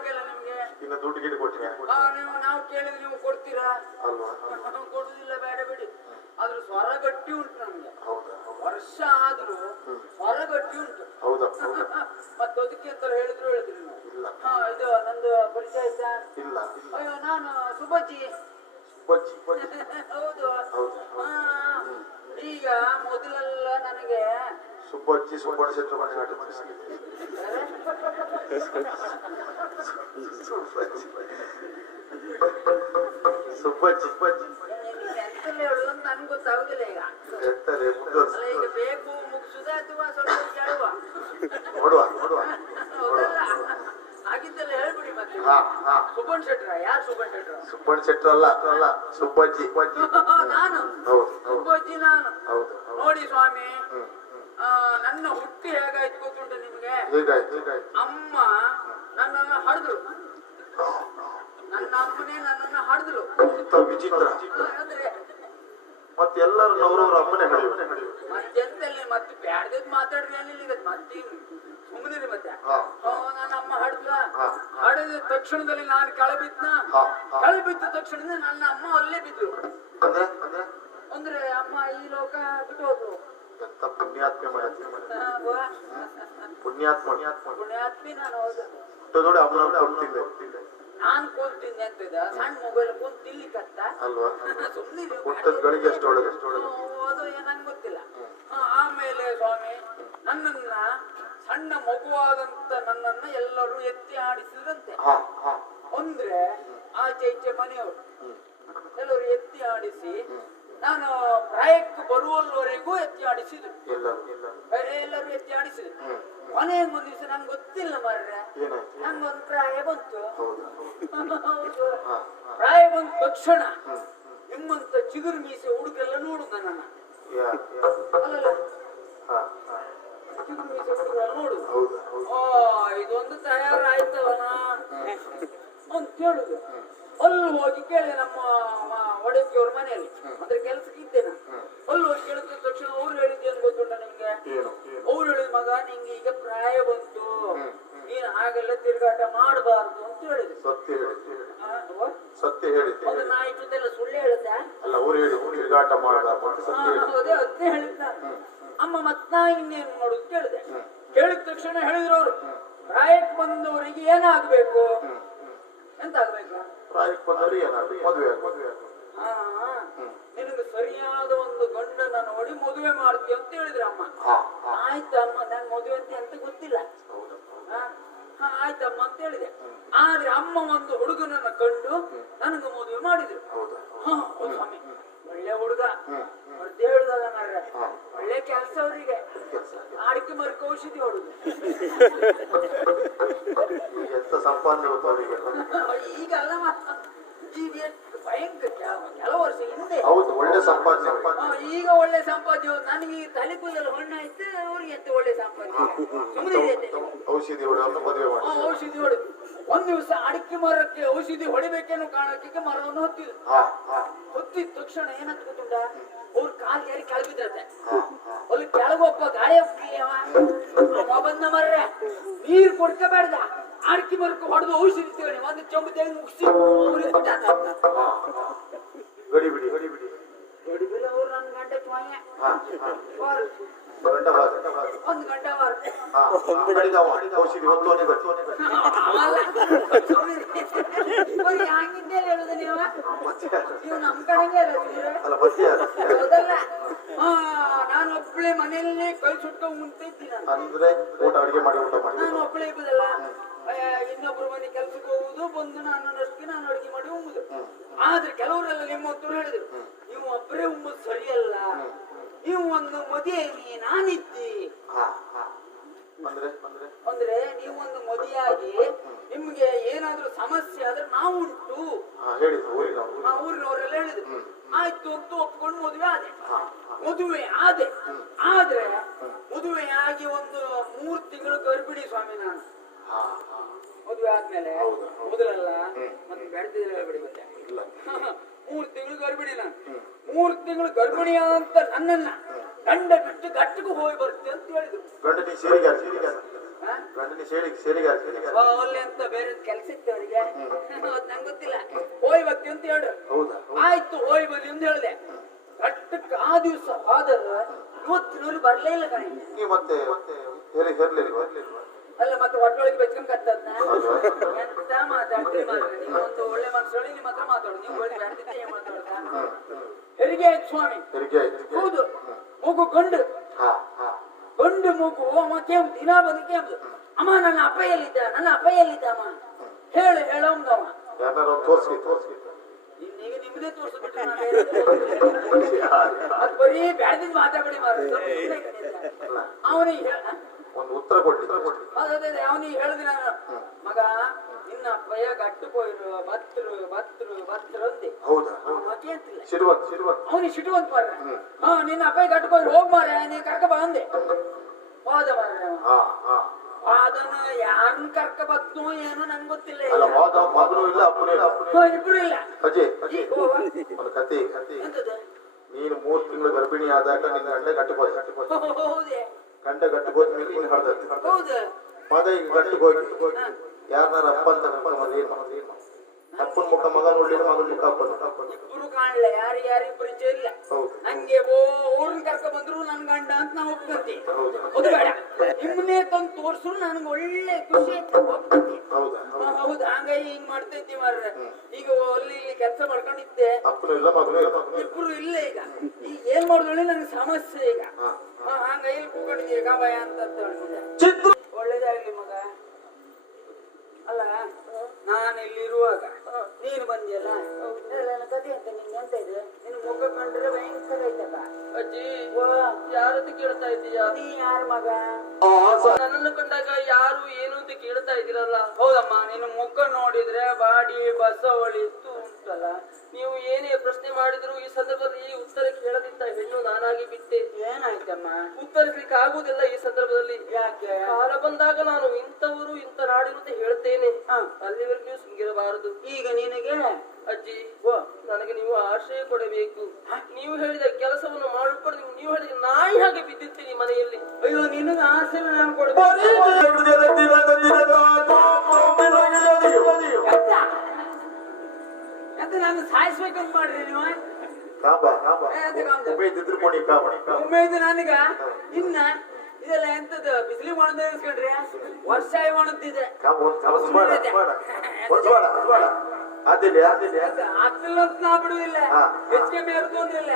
ಹಾಗೆಲ್ಲ ನಿಮ್ಗೆ ಇನ್ನು ದುಡ್ಡು ಗಿಡ ಕೊಟ್ಟಿಗೆ ನಾವು ಕೇಳಿದ್ರೆ ನೀವು ಕೊಡ್ತೀರಾ? ಅಲ್ವಾ? ಕೊಡುದಿಲ್ಲ, ಬೇಡ ಬಿಡಿ. ಆದ್ರೂ ಸ್ವರ ಗಟ್ಟಿ ಉಂಟು ನಮ್ಗೆ. ಹೌದಾ? ವರ್ಷ ಆದ್ರೂ ಸ್ವರ ಗಟ್ಟಿ ಉಂಟು. ಹೌದಾ? ಮತ್ತೆ ಅದಕ್ಕೆ ಅಂತ ಹೇಳಿದ್ರು ನೀವು. ಇಲ್ಲ. ಇದು ನಂದು ಪರಿಚಯ ಆಯ್ತಾ? ಇಲ್ಲ. ಅಯ್ಯೋ, ನಾನು ಸುಬ್ಬಜ್ಜಿ. ಹೌದು. ಈಗ ಮೊದಲೆಲ್ಲ ನನಗೆ ಸುಬ್ಬಜ್ಜಿ ಸುಬ್ಬಣ್ಣ ಶೆಟ್ರು ಮನೆ ಸುಬ್ಬಜ್ಜಿ ಎಂತಲ್ಲ ಹೇಳುದು ಅಂತ ನನ್ಗೆ ಗೊತ್ತಾಗುದಿಲ್ಲ ಈಗ. ಈಗ ಬೇಕು ಮುಗಿಸುದ ಅಥವಾ ಸ್ವಲ್ಪ ಕೇಳುವ? ಹೌದಲ್ಲ, ಹಾಗಿದ್ದೆಲ್ಲ ಹೇಳ್ಬಿಡಿ ಮತ್ತೆ. ಸುಬ್ಬಣ್ಣ ಶೆಟ್ರ? ಯಾರು ಸುಬ್ಬಣ್ಣ ಶೆಟ್ರ? ಸುಬ್ಬಣ್ಣ ಶೆಟ್ರ ಅಲ್ಲ, ಸುಬ್ಬಜ್ಜಿ. ನಾನು ಸುಬ್ಬಜ್ಜಿ ನಾನು. ನೋಡಿ ಸ್ವಾಮಿ, ನನ್ನ ಹುಟ್ಟಿ ಹೇಗಾಯ್ತು ಗೊತ್ತುಂಟು ನಿಮ್ಗೆ? ಅಮ್ಮ ನನ್ನನ್ನು ಹಡ್ದ್ರು. ನನ್ನ ಅಮ್ಮನೇ ನನ್ನನ್ನ ಹಡ್ದ್ರು. ವಿಚಿತ್ರ. ಮತ್ತೆ ಎಲ್ಲರೂ ನವರವ್ರ ಅಮ್ಮನೇ ಮತ್ತೆಂತಲ್ಲಿ ಮತ್ತೆ ಬ್ಯಾಡ್ದದ್ ಮಾತಾಡ್ರಿ ಅಲ್ಲಿಗ ಮತ್ತೆ ಸುಮ್ಮನಿರಿ ಮತ್ತೆ. ನನ್ನ ಅಮ್ಮ ಹಡ್ದ್ಲ. ಹಡಿದ ತಕ್ಷಣದಲ್ಲಿ ನಾನು ಕೆಳಬಿದ್ದ ತಕ್ಷಣದಿಂದ ನನ್ನ ಅಮ್ಮ ಅಲ್ಲೇ ಬಿದ್ರು. ಅಂದ್ರೆ ಅಮ್ಮ ಈ ಲೋಕ ಬಿಟ್ಟು ಹೋದ್ರು. ಎಂತ ಪುಣ್ಯಾತ್ಮೆ ಪುಣ್ಯಾತ್ಮಿ ನಾನು. ನೋಡಿ ಅಮ್ಮನ ನಾನ್ ಕೂತಿದ್ದೆ ಅಂತಿದ್ದ ಸಣ್ಣ ಮೊಬೈಲ್ ಕೂತ್ ತಿನ್ಲಿಕ್ಕತ್ತ ಅಲ್ವಾ? ಸುಮ್ಮನೆ ಅದು ನಂಗೆ ಗೊತ್ತಿಲ್ಲ. ಆಮೇಲೆ ಸ್ವಾಮಿ ನನ್ನನ್ನ ಸಣ್ಣ ಮಗುವಾದಂತ ನನ್ನನ್ನ ಎಲ್ಲರೂ ಎತ್ತಿ ಆಡಿಸಿದ್ರಂತೆ. ಅಂದ್ರೆ ಆಚೆ ಈಚೆ ಮನೆಯವರು ಎಲ್ಲರೂ ಎತ್ತಿ ಆಡಿಸಿ ನಾನು ಪ್ರಾಯಕ್ಕೆ ಬರುವವರೆಗೂ ಎತ್ತಿ ಆಡಿಸಿದ್ರು. ಎಲ್ಲರೂ ಎತ್ತಿ ಆಡಿಸಿದ್ರು. ಕೊನೆಗೆ ಒಂದ್ ದಿವಸ ನಂಗೆ ಗೊತ್ತಿಲ್ಲ ಮಾರ್ರೆ, ನಂಗೊಂದು ಪ್ರಾಯ ಬಂತು. ಹೌದು, ಪ್ರಾಯ ಬಂದ ತಕ್ಷಣ ನಿಮ್ಮಂತ ಚಿಗುರು ಮೀಸೆ ಹುಡುಗರೆಲ್ಲ ನೋಡು ನನ್ನನ್ನ. ಅಲ್ಲಲ್ಲ, ಚಿಗುರು ಮೀಸೆ ಹುಡುಗರೆಲ್ಲ ನೋಡುದು. ಇದೊಂದು ತಯಾರಾಯ್ತವನ ಅಂತ ಕೇಳುದು. ಅಲ್ಲಿ ಹೋಗಿ ಕೇಳಿ ನಮ್ಮ ಒಡಕಿಯವ್ರ ಮನೆಯಲ್ಲಿ, ಅಂದ್ರೆ ಕೆಲ್ಸಕ್ಕೆ ಇದ್ದೇನೆ. ಅಲ್ಲಿ ಹೋಗಿ ಕೇಳಿದ ತಕ್ಷಣ ಅವ್ರು ಹೇಳಿದ್ದೇನು ಗೊತ್ತುಂಟ ನಿಮ್ಗೆ? ಅವ್ರು ಹೇಳಿದ, ಮಗ ನಿಂಗೆ ಈಗ ಪ್ರಾಯ ಬಂತು, ನೀನ್ ಹಾಗೆಲ್ಲ ತಿರುಗಾಟ ಮಾಡಬಾರ್ದು ಅಂತ ಹೇಳಿದ್ರು. ಸತ್ಯ ಹೇಳಿದ್ದೆ. ಅದು ನಾ ಇಟ್ಟದೆಲ್ಲ ಸುಳ್ಳು ಹೇಳುತ್ತೆ. ಅಲ್ಲ, ಅವ್ರು ಹೇಳಿ ತಿರುಗಾಟ ಮಾಡಬಾರ್ದು. ಅದೇ ಅದೇ ಹೇಳಿದ್ದ. ಅಮ್ಮ ಮತ್ ನಾ ಇನ್ನೇನು ಮಾಡೋದು ಕೇಳಿದೆ. ಕೇಳಿದ ತಕ್ಷಣ ಹೇಳಿದ್ರು ಅವರು, ಪ್ರಾಯಕ್ಕೆ ಬಂದವರಿಗೆ ಏನಾಗ್ಬೇಕು? ಎಂತ ಆಗ್ಬೇಕು? ಪ್ರಾಯಕ್ಕೆ ಬಂದವರಿಗೆ ಮದುವೆ. ನಿನಗೆ ಸರಿಯಾದ ಒಂದು ಗಂಡನ ನೋಡಿ ಮದುವೆ ಮಾಡ್ತೀವಿ ಅಂತ ಹೇಳಿದ್ರು ಅಮ್ಮ. ಆಯ್ತಮ್ಮ, ನನ್ ಮದುವೆ ಅಂತ ಗೊತ್ತಿಲ್ಲ. ಆಯ್ತಮ್ಮ ಅಂತ ಹೇಳಿದೆ. ಆದ್ರೆ ಅಮ್ಮ ಒಂದು ಹುಡುಗನನ್ನ ಕಂಡು ನನಗೆ ಮದುವೆ ಮಾಡಿದ್ರು. ಸ್ವಾಮಿ, ಒಳ್ಳೆ ಹುಡುಗ, ಮತ್ತೆ ಹೇಳುದಲ್ಲ ಮಾರ್ರೆ, ಒಳ್ಳೆ ಕೆಲಸ ಅವರಿಗೆ. ಅಡಿಕೆ ಮರಕ್ಕೆ ಔಷಧಿ ಹೊಡುದು. ಎಂತ ಸಂಪಾದನೆ ಈಗ ಅಲ್ಲಮ್ಮ, ಈಗ ಭಯಂಕರ ಕೆಲವು ವರ್ಷ ಹಿಂದೆ. ಹೌದು, ಒಳ್ಳೆ ಸಂಪಾದನೆ. ಈಗ ಒಳ್ಳೆ ಸಂಪಾದ್ಯ. ನನಗೆ ತಲೆ ಕೂದಲು ಹೊಣ್ಣ ಇತ್ತು, ಅವ್ರಿಗೆ ಎಂತ ಒಳ್ಳೆ ಸಂಪಾದ್ಯ. ಔಷಧಿ ಹೊಡೆದು ಮದುವೆ ಮಾಡಿ. ಔಷಧಿ ಹೊಡೆದು ಒಂದ್ ದಿವಸ ಅಡಿಕೆ ಮರಕ್ಕೆ ಔಷಧಿ ಹೊಡಿಬೇಕೇನೋ ಕಾರಣಕ್ಕೆ ಮರವನ್ನು ಹೊತ್ತಿದ್ರು. ಹೊತ್ತಿದ ತಕ್ಷಣ ಏನಂತ ಗೊತ್ತುಂಟ? ಅವ್ರ ಕಾಲ್ ಜಾರಿ ಕೆಳಗಿದ್ರತೆ. ಅಲ್ಲಿ ಕೆಳಗೊಬ್ಬ ಗಾಳಿ ಬಂದ ಮರ್ರೆ, ನೀರ್ ಕೊಡ್ಕೋಬೇಡ್ದ, ಅಡಿಕೆ ಮರಕ್ಕೆ ಹೊಡೆದು ಔಷಧಿ ತಗೊಳ್ಳಿ ಒಂದು ಚೊಂಬು ತೆಗೆದು ಮುಗಿಸಿ ಗಡಿಬಿಡಿ ಅವ್ರು ನನ್ನ ಗಂಟೆ ಚೋಯ ಒಂದು ಗಂಟೆ ಹಂಗಿದ್ದೇ ಹೇಳುದು ನೀವು ನಮ್ ಕಡೆಗೆ ಹೌದಲ್ಲ. ನಾನು ಒಬ್ಬಳೆ ಮನೆಯಲ್ಲೇ ಕೈ ಸುಟ್ಕೊಂಡು ಮುಂತಿದ್ದೀನಿ. ನಾನು ಒಬ್ಬಳೆ ಇಬ್ಬದಲ್ಲ, ಇನ್ನೊಬ್ರು ಮನೆ ಕೆಲ್ಸಕ್ಕೆ ಹೋಗುದು, ಬಂದು ನನ್ನಷ್ಟಕ್ಕೆ ನಾನು ಅಡುಗೆ ಮಾಡಿ ಉಂಬುದು. ಆದ್ರೆ ಕೆಲವರೆಲ್ಲ ನಿಮ್ಮಂತವ್ರು ಹೇಳಿದ್ರು, ನೀವು ಒಬ್ಬರೇ ಉಂಬುದು ಸರಿಯಲ್ಲ, ನೀವು ಒಂದು ಮದುವೆ ನಾನಿದ್ದಿ. ಅಂದ್ರೆ ನೀವೊಂದು ಮದುವೆಯಾಗಿ ನಿಮ್ಗೆ ಏನಾದ್ರೂ ಸಮಸ್ಯೆ ಆದ್ರೆ ನಾವು ಉಂಟು. ಊರಿನವರೆಲ್ಲ ಹೇಳಿದ್ರು. ಆಯ್ತು ಅಂತ ಒಪ್ಕೊಂಡು ಮದುವೆ ಆದೆ. ಆದ್ರೆ ಮದುವೆ ಆಗಿ ಒಂದು 3 ತಿಂಗಳು ಗರ್ಭಿಣಿ ಸ್ವಾಮಿ ನಾನು. ಮದುವೆ ಆದ್ಮೇಲೆ ಮೊದಲಲ್ಲ ಮತ್ತೆ ಬೆಳೆದಿಲ್ಲ ಮತ್ತೆ 3 ತಿಂಗಳು ಗರ್ಭಿಣಿ ನಾನು. 3 ತಿಂಗಳು ಗರ್ಭಿಣಿ ಅಂತ ನನ್ನನ್ನ ಗಂಡ ಬಿಟ್ಟು ಗಟ್ಟಿಗೆ ಹೋಗಿ ಬರ್ತೆ ಅಂತ ಹೇಳಿದ್ರು. ಗಂಡನಿ ಸೇರಿಗೆ ಹಾಕ್ತೀನಿ. ಒಳ್ಳೆ ಅಂತ ಬೇರೆ ಕೆಲಸ ಇತ್ತು ಅವರಿಗೆ, ನಂಗೆ ಗೊತ್ತಿಲ್ಲ. ಹೋಯ್ ಬತ್ತಿ ಅಂತ ಹೇಳ್ರು. ಹೌದಾ? ಆಯ್ತು ಹೋಯ್ ಬನ್ನಿ ಅಂತ ಹೇಳಿದೆ. ಕಟ್ಟಕ್ಕೆ ಆ ದಿವಸ ಆದ್ರೆ ಇವತ್ತಿನವ್ರು ಬರ್ಲೇ ಇಲ್ಲ ಕಣೆ. ನೀವು ಮತ್ತೆ ಹೇರ್ಲಿಲ್ವಾ? ಅಲ್ಲ ಮತ್ತೆ ಒಟ್ಟೊಳಗೆ ಬೆಚ್ಕೊಂಡ್ ಕತ್ತದ್ನ ಎಂತ ಮಾತಾಡ್ತೀವಿ ಮಾತ್ರ. ನೀವು ಒಂದು ಒಳ್ಳೆ ಮನುಷ್ಯರು, ನಿಮ್ಮ ಹತ್ರ ಮಾತಾಡು. ನೀವು ಒಳ್ಳೆ ಬ್ಯಾಂಡಿದ್ದೆ ಏನ್ ಮಾತಾಡ್ತಾ? ಹೆರಿಗೆ ಆಯ್ತು ಸ್ವಾಮಿ. ಹೌದು, ಮಗು ಗಂಡು ಮಗು. ಅಮ್ಮ ಕೇಂಬ ದಿನ ಬಂದು ಕೇಂಬುದು, ಅಮ್ಮ ನನ್ನ ಅಪ್ಪ ಎಲ್ಲಿದ್ದ, ನನ್ನ ಅಪ್ಪ ಎಲ್ಲಿದ್ದ ಅಮ್ಮ ಹೇಳೋಂಗವ. ಇನ್ನೀಗ ನಿಮ್ದೇ ತೋರ್ಸ್ಬಿಟ್ರೆ ಅದು ಬರೀ ಬ್ಯಾಡ್ದಿದ್ ಮಾತಾಡಿ ಮಾರ. ಅವನಿಗೆ ಒಂದು ಉತ್ತರ ಕೊಡ್ಲಿ. ಅವನಿಗೆ ಹೇಳಿದೆ ನಾನು, ಮಗ ನಿನ್ನ ಅಪ್ಪಯ್ಯ ಗಟ್ಟು ಪೋಯ್ರು ಬತ್ರು ಅಂದೆ. ಹೌದಾ? ಅವನಿಗೆ ಸಿಟುವಂತ ಮಾರ. ನಿನ್ನ ಅಪ್ಪಯ್ಯ ಗಟ್ಟು ಪೋಯ್ರು ಹೋಗ್ ಮಾರ, ನೀನ್ ಕರ್ಕ ಬಾ ಅಂದೆ. ಹೋದ ಮಾರ. ಅದನ್ನು ಯಾರನ್ನ ಕರ್ಕ ಬತ್ತು ಏನೋ ನಂಗೆ ಗೊತ್ತಿಲ್ಲ. ಇಬ್ರು ಇಲ್ಲ. ನೀನು 3 ತಿಂಗಳು ಗರ್ಭಿಣಿ ಆದಾಗ ನಿನ್ನ ಗಂಡ ಗಟ್ಟಿಗೋದ. ಹೌದೇ? ಗಂಡ ಗಟ್ಟಿಗೋದ ಮೇಲೆ ನೀನು ಹೇಳ್ದ. ಮಗ ಈಗ ಗಟ್ಟಿಗೋಗಿ ಯಾರನ್ನಾರ ಅಪ್ಪ ಅಂತ ಅಪ್ಪನ ಮುಖ ಮಗ ನೋಡ್ಲಿಲ್ಲ, ಮಗನ ಮುಖ ಅಪ್ಪನ. ಇಬ್ರು ಕಾಣಲ್ಲ, ಯಾರಿಗೂ ಪರಿಚಯ ಇಲ್ಲ. ನಂಗೆ ಊರನ್ನ ಕರ್ಕ ಬಂದ್ರು ನನ್ ಗಂಡ ಅಂತ ನಾವು ಒಪ್ಕೊಂತೀವಿ. ಅದು ಬೇಡ, ನಿಮ್ಮನ್ನೇ ತಂದು ತೋರ್ಸ್ರು ನನ್ಗೆ ಒಳ್ಳೆ ಖುಷಿ ಆಯ್ತು, ಒಪ್ಕೊಂತೀವಿ. ಹೌದು, ಹಂಗಾಗಿ ಹಿಂಗ್ ಮಾಡ್ತಾ ಇದ್ದೀವಿ ಮಾರ್ರೆ. ಈಗ ಅಲ್ಲಿ ಕೆಲಸ ಮಾಡ್ಕೊಂಡಿದ್ದೆ, ಇಬ್ರು ಇಲ್ಲ. ಈಗ ಏನ್ ಮಾಡಿದ್ರಲ್ಲಿ ನಂಗೆ ಸಮಸ್ಯೆ. ಈಗ ಹಂಗಾಗಿ ಇಲ್ಲಿ ಕೂಕೊಂಡಿದ್ದೀವಿ ಕಾಬಾಯ ಅಂತ ಹೇಳಿದೆ. ಒಳ್ಳೇದಾಗ್ಲಿ ಮಗ. ಅಲ್ಲ ನಾನು ಇಲ್ಲಿರುವಾಗ ನೀನು ಬಂದಿಯಲ್ಲ, ಕತೆ ಅಂತ ನಿಂಗೆ ಅಂತ ಇದೆ. ನಿನ್ನ ಮುಖ ಕಂಡ್ರೆ ಭಯಂಕರ ಐತಲ್ಲ. ಅಜ್ಜಿ ಯಾರದ್ದು ಕೇಳ್ತಾ ಇದ್ದೀಯಾ? ನೀ ಯಾರ ಮಗ? ನನ್ನನ್ನು ಕಂಡಾಗ ಯಾರು ಏನು ಅಂತ ಕೇಳ್ತಾ ಇದ್ದೀರಲ್ಲ? ಹೌದಮ್ಮ, ನಿನ್ನ ಮುಖ ನೋಡಿದ್ರೆ ಬಾಡಿ ಬಸವಳಿ ಉಂಟಲ್ಲ. ನೀವು ಏನೇ ಪ್ರಶ್ನೆ ಮಾಡಿದ್ರು ಈ ಸಂದರ್ಭದಲ್ಲಿ ಈ ಉತ್ತರ ಕೇಳದಿದ್ದ ಹೆಣ್ಣು ನಾನಾಗಿ ಬಿಟ್ಟೆ. ಏನಾಯ್ತಮ್ಮ? ಉತ್ತರಿಸ್ಲಿಕ್ಕೆ ಆಗುವುದಿಲ್ಲ ಈ ಸಂದರ್ಭದಲ್ಲಿ. ಯಾಕೆ? ಕಾಲ ಬಂದಾಗ ನಾನು ಇಂಥವರು ಇಂಥ ನಾಡಿರು ಅಂತ ಹೇಳ್ತೇನೆ, ಅಲ್ಲಿವರೆಗೂ ನೀವು ಸುಮ್ಗಿರಬಾರದು. ಈಗ ನಿನಗೆ ಅಜ್ಜಿ, ನನಗೆ ನೀವು ಆಶ್ರಯ ಕೊಡಬೇಕು. ನೀವು ಹೇಳಿದ ಕೆಲಸವನ್ನು ಮಾಡಿಕೊಂಡು ನೀವು ಹೇಳಿದ ನಾಯಿ ಹಾಗೆ ಬಿದ್ದಿರ್ತೀನಿ ಮನೆಯಲ್ಲಿ. ಅಯ್ಯೋ, ನಿನಗೆ ಆಸೆ ನಾನು ಕೊಡ್ಬೇಕು. ನಾನು ಸಾಯಿಸ್ಬೇಕಂತ ಮಾಡ್ರಿ ನೀವು. ಉಮೇದು ನನಗ ಇನ್ನ ಇದೆಲ್ಲ ಎಂತದ್ದು ಬಿಸಿಲಿ ಮಾಡೋದು ಇಸ್ಕೊಂಡ್ರಿ ವರ್ಷ ಮಾಡುತ್ತಿದೆ. ಆಗ್ತಿಲ್ಲ ಅಂತ ನಾ ಬಿಡುದಿಲ್ಲ, ಹೆಚ್ಚಿಗೆ ಬೇರೆ ತೊಂದ್ರಿಲ್ಲ.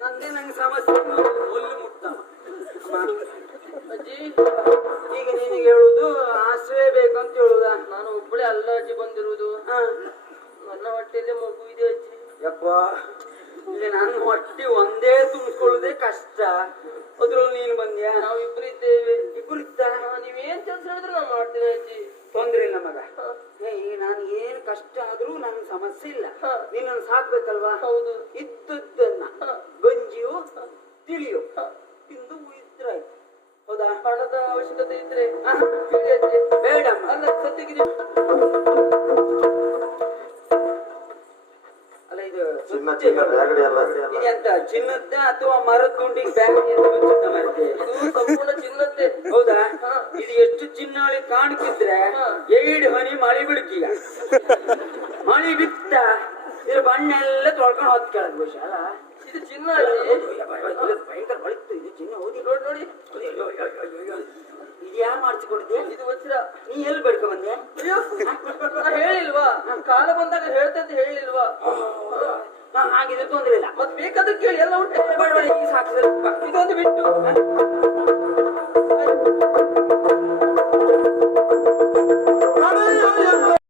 ನಂದೇ ಸಮಸ್ಯೆ ಒಲ್ಲು ಮುಟ್ತಾವ. ಅಜ್ಜಿ ಈಗ ನಿನಗೆ ಹೇಳುದು ಆಶ್ರಯ ಬೇಕಂತ ಹೇಳುದಾ? ನಾನು ಒಬ್ಬಳೇ ಅಲ್ಲ ಅಜ್ಜಿ ಬಂದಿರುವುದು. ನನ್ನ ಹೊಟ್ಟೆಯಲ್ಲಿ ಮಗು ಇದೆ ಅಜ್ಜಿ. ಯಪ್ಪ, ಇಲ್ಲಿ ನನ್ನ ಹೊಟ್ಟೆ ಒಂದೇ ತುಂಬಿಕೊಳ್ಳುದೇ ಕಷ್ಟ, ಅದ್ರಲ್ಲಿ ನೀನು ಬಂದ್ಯಾ? ನಾವು ಇಬ್ರು ಇದ್ದೇವೆ. ಇಬ್ರು ಇತ್ತ? ನೀವೇನ್ ಕೆಲಸ ಹೇಳಿದ್ರೆ ನಾನು ಮಾಡ್ತೇನೆ ಅಜ್ಜಿ. ತೊಂದ್ರೆ ಇಲ್ಲ ಮಗ. ಈಗ ನಾನು ಏನ್ ಕಷ್ಟ ಆದ್ರೂ ನನ್ ಸಮಸ್ಯೆ ಇಲ್ಲ. ನಿನ್ನನ್ನು ಸಾಕ್ಬೇಕಲ್ವಾ? ಹೌದು. ಇದ್ದದ್ದನ್ನ ಗಂಜಿಯು ತಿಳಿಯು ತಿಂದು ಇದ್ರಾಯ್ತು. ಹೌದಾ? ಹಣದ ಅವಶ್ಯಕತೆ ಇದ್ರೆ ಬೇಡಮ್ಮ. ಅಲ್ಲ ಸದ್ಯಕ್ಕೆ ಅಲ್ಲ ಇದು ಚಿನ್ನ ಚಿನ್ನ ಬ್ಯಾಗಡಿ ಎಲ್ಲ ಇದೆಂತ ಚಿನ್ನದ್ದ ಅಥವಾ ಮರದ ತುಂಡಿಗೆ ಬ್ಯಾಗ್ ಚಿನ್ನ ಮರತೆ? ಇದು ಸಂಪೂರ್ಣ ಚಿನ್ನದ್ದೇ. ಹೌದಾ? ಇದು ಎಷ್ಟು ಚಿನ್ನಾಳಿ ಕಾಣ್ತಿದ್ರೆ 8 ಹನಿ ಮಳಿ ಬಿಡ್ತೀಯ. ಮಳಿ ಬಿತ್ತ ಇದ್ರ ಬಣ್ಣ ಎಲ್ಲ ತೊಳ್ಕೊಂಡು ಹೊತ್ತು ಕೇಳದ್ ಬಹುಶಃ ಅಲ್ಲ? ಇದು ಚಿನ್ನ ಅಜ್ಜಿ. ಭಯಂಕರ ಬಳಿತ್ತು ಇದು ಚಿನ್ನ. ಓದಿ ನೋಡಿ ನೋಡಿ, ಇದು ಯಾರು ಮಾಡಿಸಿಕೊಡ್ತೀಯ? ಇದು ವಜ್ರ. ನೀ ಎಲ್ಲಿ ಬೆಳ್ಕೊ ಬಂದೆ? ಅಯ್ಯೋ, ನಾ ಹೇಳಿಲ್ವಾ? ಕಾಲ ಬಂದಾಗ ಹೇಳ್ತೆ ಅಂತ ಹೇಳಿಲ್ವಾ? ಹಾಗಿದ್ರೆ ತೊಂದ್ರೆ ಇಲ್ಲ. ಮತ್ ಬೇಕಾದ್ರೆ ಕೇಳಿ, ಎಲ್ಲ ಉಂಟು. ಸಾಕು, ಇದೊಂದು ಬಿಟ್ಟು